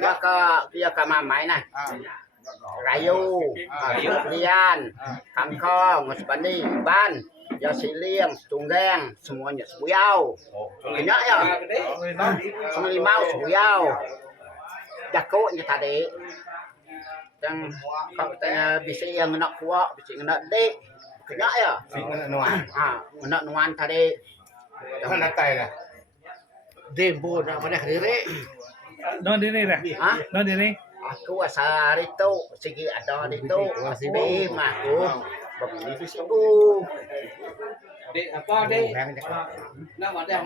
Maka dia kamamai nah. Rayu, Lian, Kangkong, Spani, Ban, ya Siliang, Tunggeng, semuanya Sebuyau. Banyak ya. Selimau Sebuyau. Jakonya tadi. Yang kalau tanya bisa yang nak kuat, bisa nak dek. Banyak ya. Nuan. Nuan tadi. Jangan datai lah. Dembo nak mana diri. Non dini dah. Non dini. Aku asal itu segi ada itu masih aku begini tu siku. Dek apa dek? Nama dia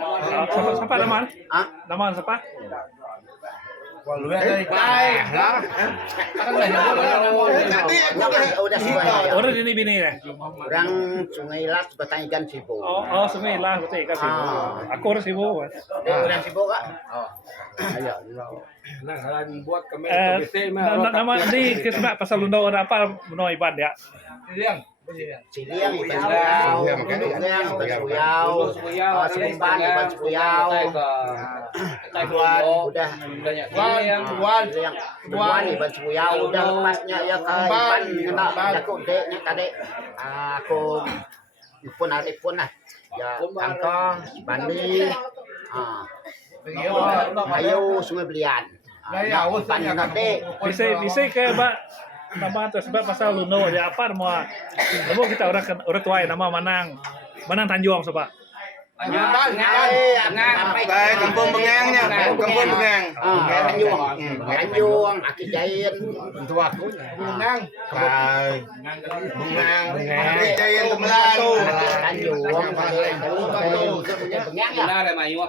Siapa nama? Ah, Nama siapa? Kalau ada datai lah. udah semua. Orang dini bini dah. Orang Sungai Las bertanya ikan sibuk. Oh, Sungai lah betul kan sibuk. Aku orang sibuk. Orang sibuk kak? Oh, ayo. Nah, kalau buat kami Nama ni kita pasal undang ada apa menoi ibad ya. Siliang Bensuyau, Bensuyau, Sebumban Bensuyau, udah Buan Bensuyau, udah lepasnya ya ke Ipan kena aku deknya tadi aku pun ada pun lah ya Kangkong, Bandi, ayo Sungai Belian, Ipan kena dek. Bisa ke Mbak nama tersebut pasal luno ya apa nama nama kita orang tua nama Manang Tanjung sebab Kampung Bengang. Tanjung, Aki Jain, Untuk aku. Bengang. Aki Jain Temelan. Tanjung, Bengang ya. Nah, mai wah.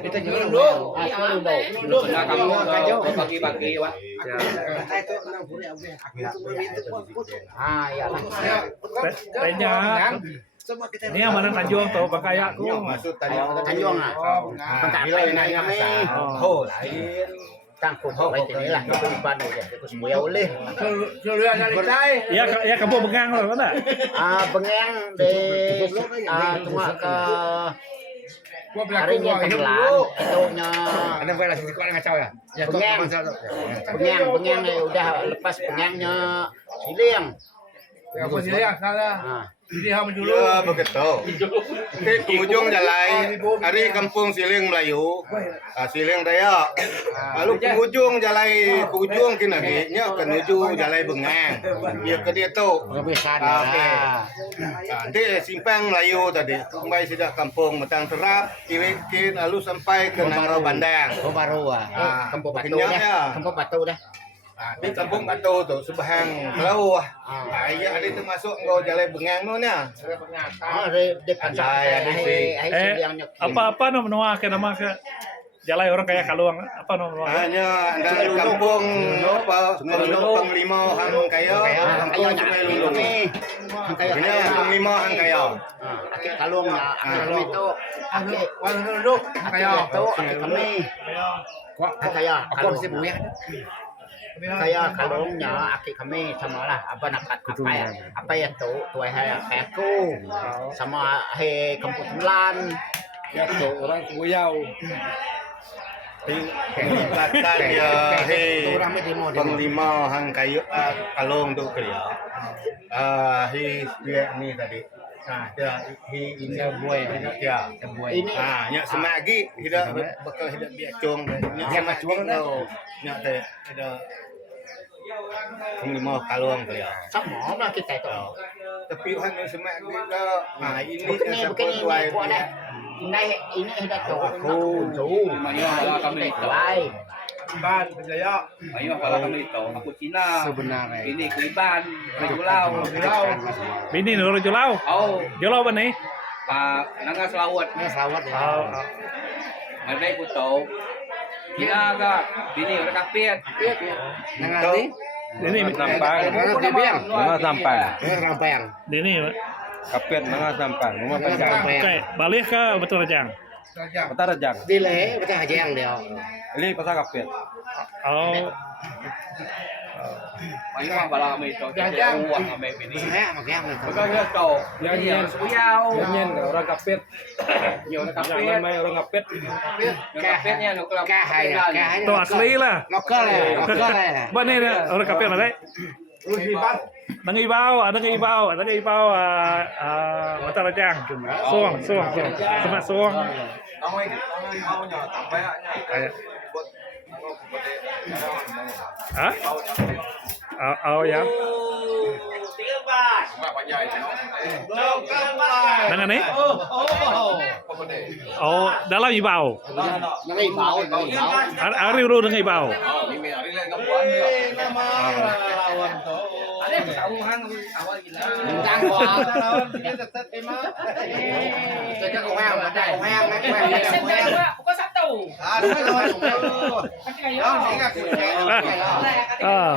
Kita jual dulu. Nah, kamu bagi-bagi wah. Ya. tanya ini yang Manang Tanjung tahu pakai aku Maksud tadi. Tanjung tak lain kami. Oh, lain. Tangkup baik inilah itu Ipan ya. Itu semua oleh. Jualan datai. ya kamu Bengang loh kan Bengang di cuma ke harinya Temelan itunya Ada belas di sekolah ngacau ya. Bengang udah lepas Bengangnya Siliang. Apa sih ya? Salah. Jadi ham dulu. Ya begitu. Di penghujung jalan hari Kampung Siling Melayu, Siling Dayak. Lalu penghujung jalan penghujung kinagi-nya menuju jalan Bengang. Ya ke dia tu. Kebiasaan. Nanti simpang Melayu tadi, sampai sudah Kampung Metang Terap, kiri lalu sampai ke Nangro Bandang. Oh baru Kampung Batu Kenyang dah. ya. Kampung Batu dah. Di Kampung Batu tu sebahang Kelau. Ya ada tu masuk engkau jalan Bengang tu nya. Depan Ada di apa nama ke nama ke jalan orang kaya Kaluang apa nama hanya dari kampung apa Panglima Hang Kaya kampung Sungai Lulung ini Panglima Hang Kaya Akik Kalung lah kami itu akik Dulu. kaya itu akik kami kaya Kalung kaya Kalungnya akik kami sama lah apa nakat apa ya tuai aku sama Kampung Temelan Ya tu orang Sebuyau. di belakang ya Panglima Hang Kaya Kalung tu Kaya dia ni tadi dia ini buai dia ini nya semagi hidup bakal hidup biacung nya sama cuang tau nya teh ada Panglima Kalung Kaya sama lah kita itu tapi hang semagi dah ini begini kuat dah ini dah tahu kami lain Ban Berjaya. Ayo kalau kami itu aku Cina. Sebenarnya. Ini Kuiban, Julau. bini nurul Julau Oh, Julau apa nih Pak Nangga Selawat. selawat Ada aku tahu. Cina agak bini udah kapit. nanti ini Nampang. Biang Mga sampang. rampayang ini Kapit mga sampang. Mga panjang. oke balik ke betul Rejang Mata rejang. dile betul aja yang dia Ini pasal kapit. oh Mấy con bà la mày cho cái uang mà mày ini. Bukan dia tahu. Dia ni suyau. Nyen orang kapet. Nhiều nó cặp Yang pet. namanya orang kapet. Cặp pet nha, nó cặp pet. Tuh asli lah. Lokal ya. Ba ni orang kapet mana? Nang ibaw, mata rajang. Suang. Sama suang. Hah? Oh ya. Dengan ni? Oh, dalam ibaw. Yang ibau. Ari ru dengan ibaw. Ada kesalahan awal gila. Đang quá. Cho các con heo mà đây, heo này. Có sắp tù. Đúng rồi. Ah. Đó.